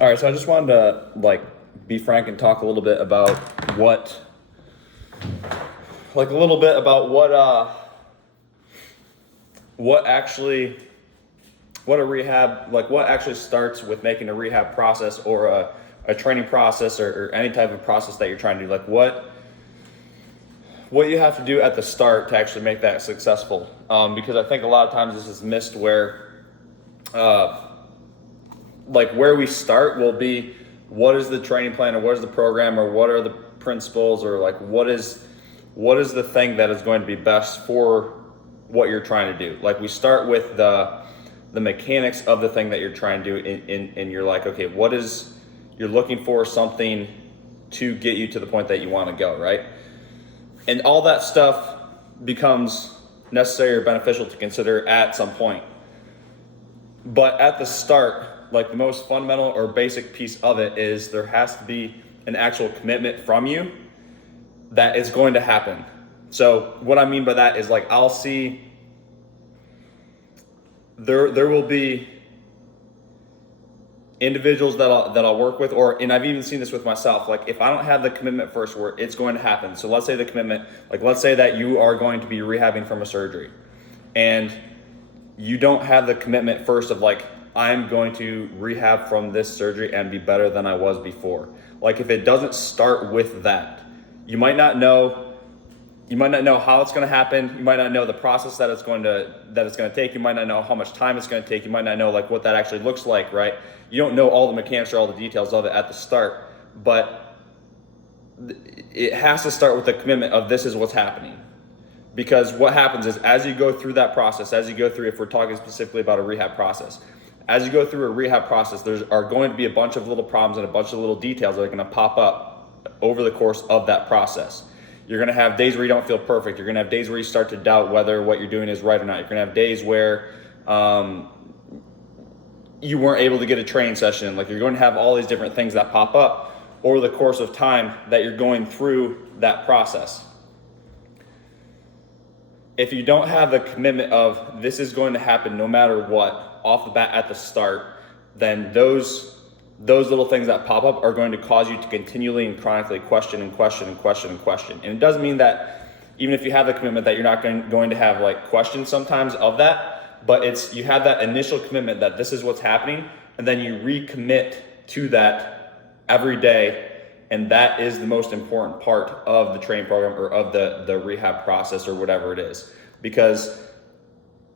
All right, so I just wanted to be frank and talk a little bit about what, what actually, what actually starts with making a rehab process or a training process or any type of process that you're trying to do. Like what you have to do at the start to actually make that successful. Because I think a lot of times this is missed where, where we start will be what is the training plan or what is the program or what are the principles or what is the thing that is going to be best for what you're trying to do. Like we start with the mechanics of the thing that you're trying to do and you're like, okay, you're looking for something to get you to the point that you want to go, right? And all that stuff becomes necessary or beneficial to consider at some point. But at the start, the most fundamental or basic piece of it is there has to be an actual commitment from you that is going to happen. So what I mean by that is I'll see there will be individuals that I'll work with, and I've even seen this with myself. If I don't have the commitment first, where it's going to happen. So let's say the commitment, let's say that you are going to be rehabbing from a surgery, and you don't have the commitment first of I'm going to rehab from this surgery and be better than I was before. If it doesn't start with that, you might not know how it's going to happen. You might not know the process that it's going to take. You might not know how much time it's going to take. You might not know what that actually looks like, right? You don't know all the mechanics or all the details of it at the start, but it has to start with the commitment of this is what's happening. Because what happens is as you go through that process, if we're talking specifically about a rehab process, as you go through a rehab process, there are going to be a bunch of little problems and a bunch of little details that are going to pop up over the course of that process. You're going to have days where you don't feel perfect. You're going to have days where you start to doubt whether what you're doing is right or not. You're going to have days where you weren't able to get a training session. You're going to have all these different things that pop up over the course of time that you're going through that process. If you don't have the commitment of this is going to happen no matter what off the bat at the start, then those little things that pop up are going to cause you to continually and chronically question. And it doesn't mean that even if you have the commitment that you're not going to have questions sometimes of that, but you have that initial commitment that this is what's happening, and then you recommit to that every day. And that is the most important part of the training program or of the rehab process or whatever it is, because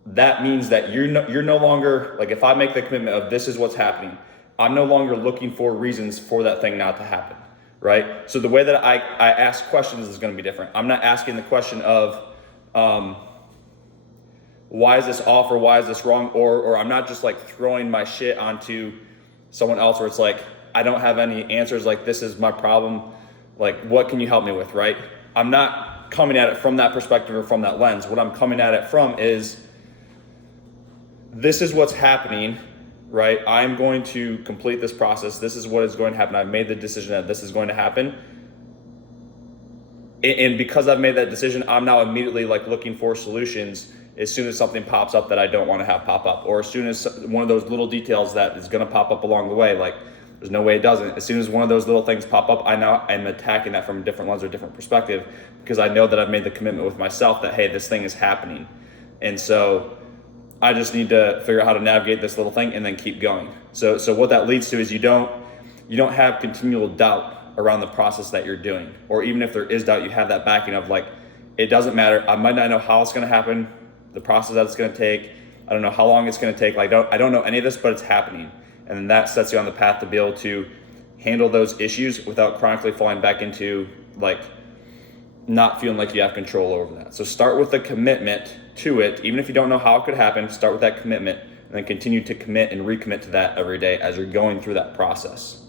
that means that you're no longer, if I make the commitment of this is what's happening, I'm no longer looking for reasons for that thing not to happen, right? So the way that I ask questions is going to be different. I'm not asking the question of why is this off or why is this wrong, or I'm not just throwing my shit onto someone else where it's I don't have any answers, this is my problem, what can you help me with, right? I'm not coming at it from that perspective or from that lens. What I'm coming at it from is this is what's happening, right? I'm going to complete this process. This is what is going to happen. I've made the decision that this is going to happen. And because I've made that decision, I'm now immediately looking for solutions as soon as something pops up that I don't want to have pop up, or as soon as one of those little details that is going to pop up along the way, there's no way it doesn't. As soon as one of those little things pop up, I'm attacking that from a different lens or different perspective, because I know that I've made the commitment with myself that, hey, this thing is happening. And so I just need to figure out how to navigate this little thing and then keep going. So what that leads to is you don't have continual doubt around the process that you're doing. Or even if there is doubt, you have that backing of it doesn't matter. I might not know how it's going to happen, the process that it's going to take. I don't know how long it's going to take. I don't know any of this, but it's happening. And then that sets you on the path to be able to handle those issues without chronically falling back into not feeling like you have control over that. So start with the commitment to it. Even if you don't know how it could happen, start with that commitment and then continue to commit and recommit to that every day as you're going through that process.